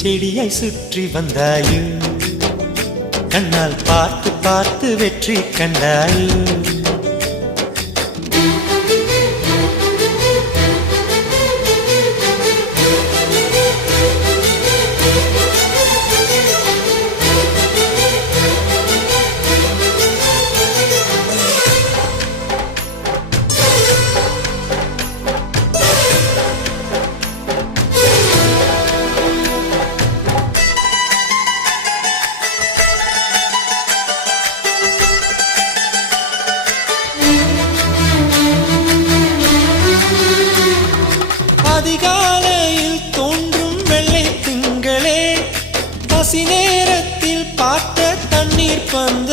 செடியாய் சுற்றி வந்தாயோ, கண்ணால் பார்த்து பார்த்து வெற்றி கண்டாயோ. அதிகாலையில் தோன்றும் வெள்ளை திங்களே, பசி நேரத்தில் பார்த்த தண்ணீர் பந்து